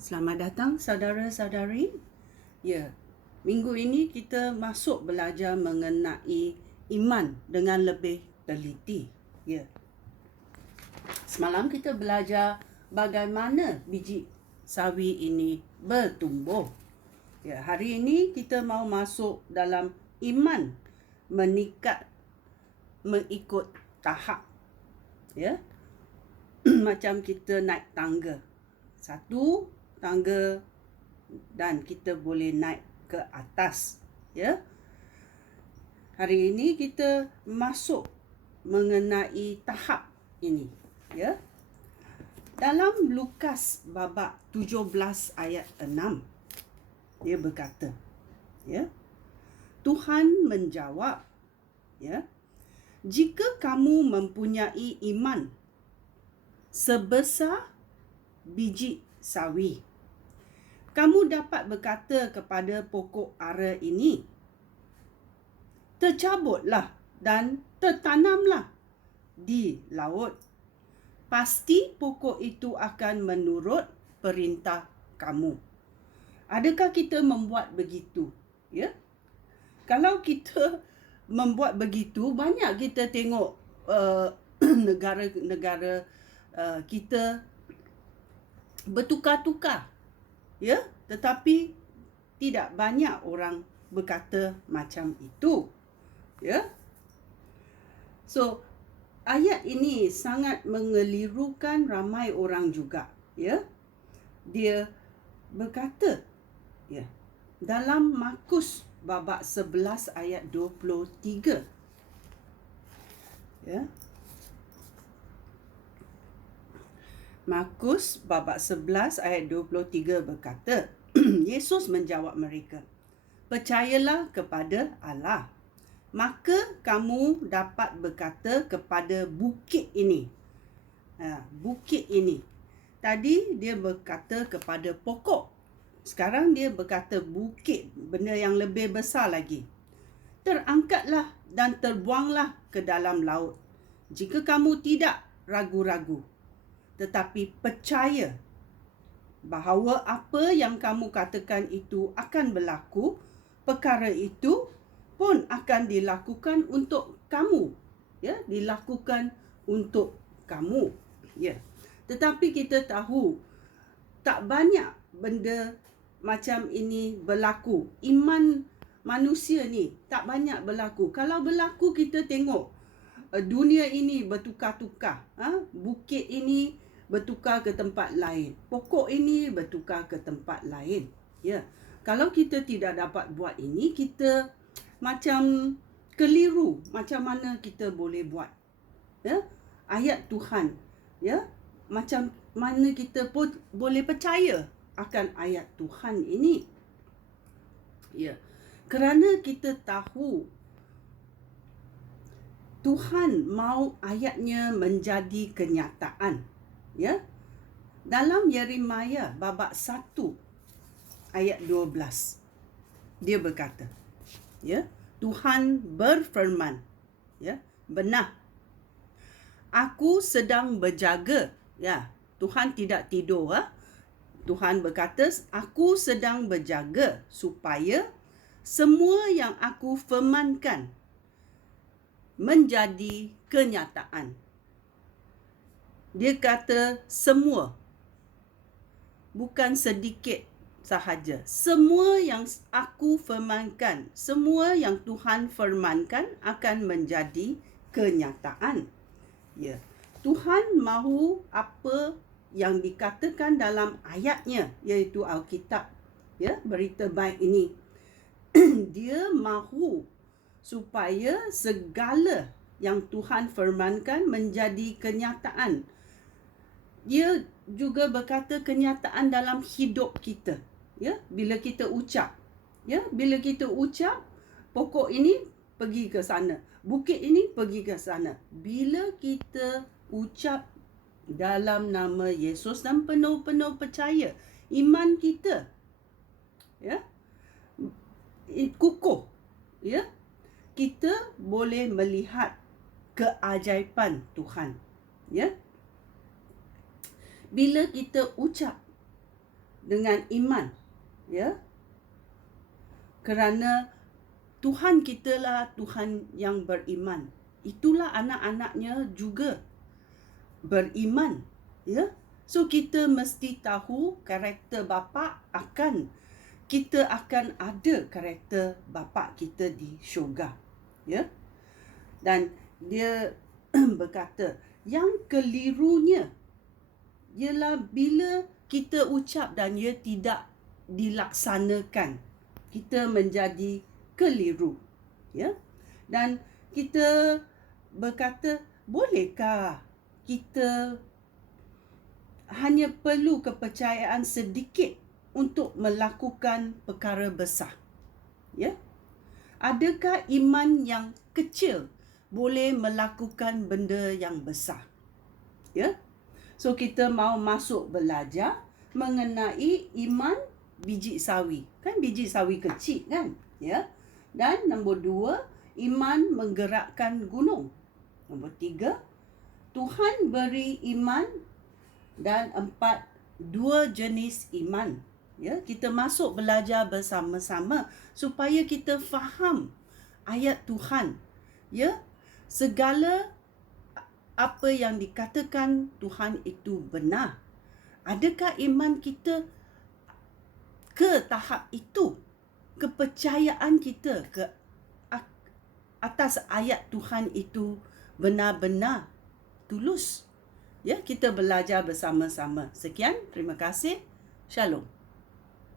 Selamat datang saudara-saudari. Ya, minggu ini kita masuk belajar mengenai iman dengan lebih teliti. Ya. Semalam kita belajar bagaimana biji sawi ini bertumbuh. Ya, hari ini kita mau masuk dalam iman mengikut tahap. Ya. Macam kita naik tangga. Satu tangga dan kita boleh naik ke atas, ya. Hari ini kita masuk mengenai tahap ini, ya. Dalam Lukas babak 17 ayat 6, dia berkata, ya. Tuhan menjawab, ya. Jika kamu mempunyai iman sebesar biji sawi, kamu dapat berkata kepada pokok ara ini, tercabutlah dan tertanamlah di laut. Pasti pokok itu akan menurut perintah kamu. Adakah kita membuat begitu? Ya? Kalau kita membuat begitu, banyak kita tengok negara-negara kita bertukar-tukar. Ya, tetapi tidak banyak orang berkata macam itu. Ya. So, ayat ini sangat mengelirukan ramai orang juga, ya. Dia berkata, ya, dalam Markus babak 11 ayat 23. Ya. Markus babak 11 ayat 23 berkata, Yesus menjawab mereka, percayalah kepada Allah, maka kamu dapat berkata kepada bukit ini. Bukit ini. Tadi dia berkata kepada pokok. Sekarang dia berkata bukit, benda yang lebih besar lagi. Terangkatlah dan terbuanglah ke dalam laut. Jika kamu tidak ragu-ragu, tetapi percaya bahawa apa yang kamu katakan itu akan berlaku, perkara itu pun akan dilakukan untuk kamu. Ya, dilakukan untuk kamu. Ya. Tetapi kita tahu tak banyak benda macam ini berlaku. Iman manusia ni tak banyak berlaku. Kalau berlaku, kita tengok dunia ini bertukar-tukar. Bukit ini bertukar ke tempat lain. Pokok ini bertukar ke tempat lain. Ya. Kalau kita tidak dapat buat ini, kita macam keliru. Macam mana kita boleh buat? Ya. Ayat Tuhan. Ya. Macam mana kita pun boleh percaya akan ayat Tuhan ini? Ya. Kerana kita tahu Tuhan mau ayatnya menjadi kenyataan. Ya. Dalam Yeremia babak 1 ayat 12. Dia berkata, ya, Tuhan berfirman, ya, benar. Aku sedang berjaga. Ya, Tuhan tidak tidur. Tuhan berkata, aku sedang berjaga supaya semua yang aku firmankan menjadi kenyataan. Dia kata semua, bukan sedikit sahaja. Semua yang aku firmankan, semua yang Tuhan firmankan akan menjadi kenyataan. Ya. Tuhan mahu apa yang dikatakan dalam ayatnya, iaitu Alkitab, ya, berita baik ini. Dia mahu supaya segala yang Tuhan firmankan menjadi kenyataan. Dia juga berkata kenyataan dalam hidup kita. Ya, bila kita ucap. Ya, bila kita ucap, pokok ini pergi ke sana. Bukit ini pergi ke sana. Bila kita ucap dalam nama Yesus dan penuh-penuh percaya, iman kita, ya, kukuh, ya, kita boleh melihat keajaiban Tuhan. Ya. Bila kita ucap dengan iman, ya. Kerana Tuhan kita lah Tuhan yang beriman. Itulah anak-anaknya juga beriman, ya. So kita mesti tahu karakter bapa kita akan ada karakter bapa kita di syurga, ya. Dan dia berkata, yang kelirunya ialah bila kita ucap dan ia tidak dilaksanakan, kita menjadi keliru, ya. Dan kita berkata, bolehkah kita hanya perlu kepercayaan sedikit untuk melakukan perkara besar, ya? Adakah iman yang kecil boleh melakukan benda yang besar, ya? So kita mau masuk belajar mengenai iman biji sawi. Kan biji sawi kecil kan, ya. Dan nombor 2, iman menggerakkan gunung. Nombor 3, Tuhan beri iman. Dan 4, 2 jenis iman. Ya, kita masuk belajar bersama-sama supaya kita faham ayat Tuhan. Ya, segala apa yang dikatakan Tuhan itu benar. Adakah iman kita ke tahap itu? Kepercayaan kita ke atas ayat Tuhan itu benar-benar tulus. Ya, kita belajar bersama-sama. Sekian, terima kasih. Shalom.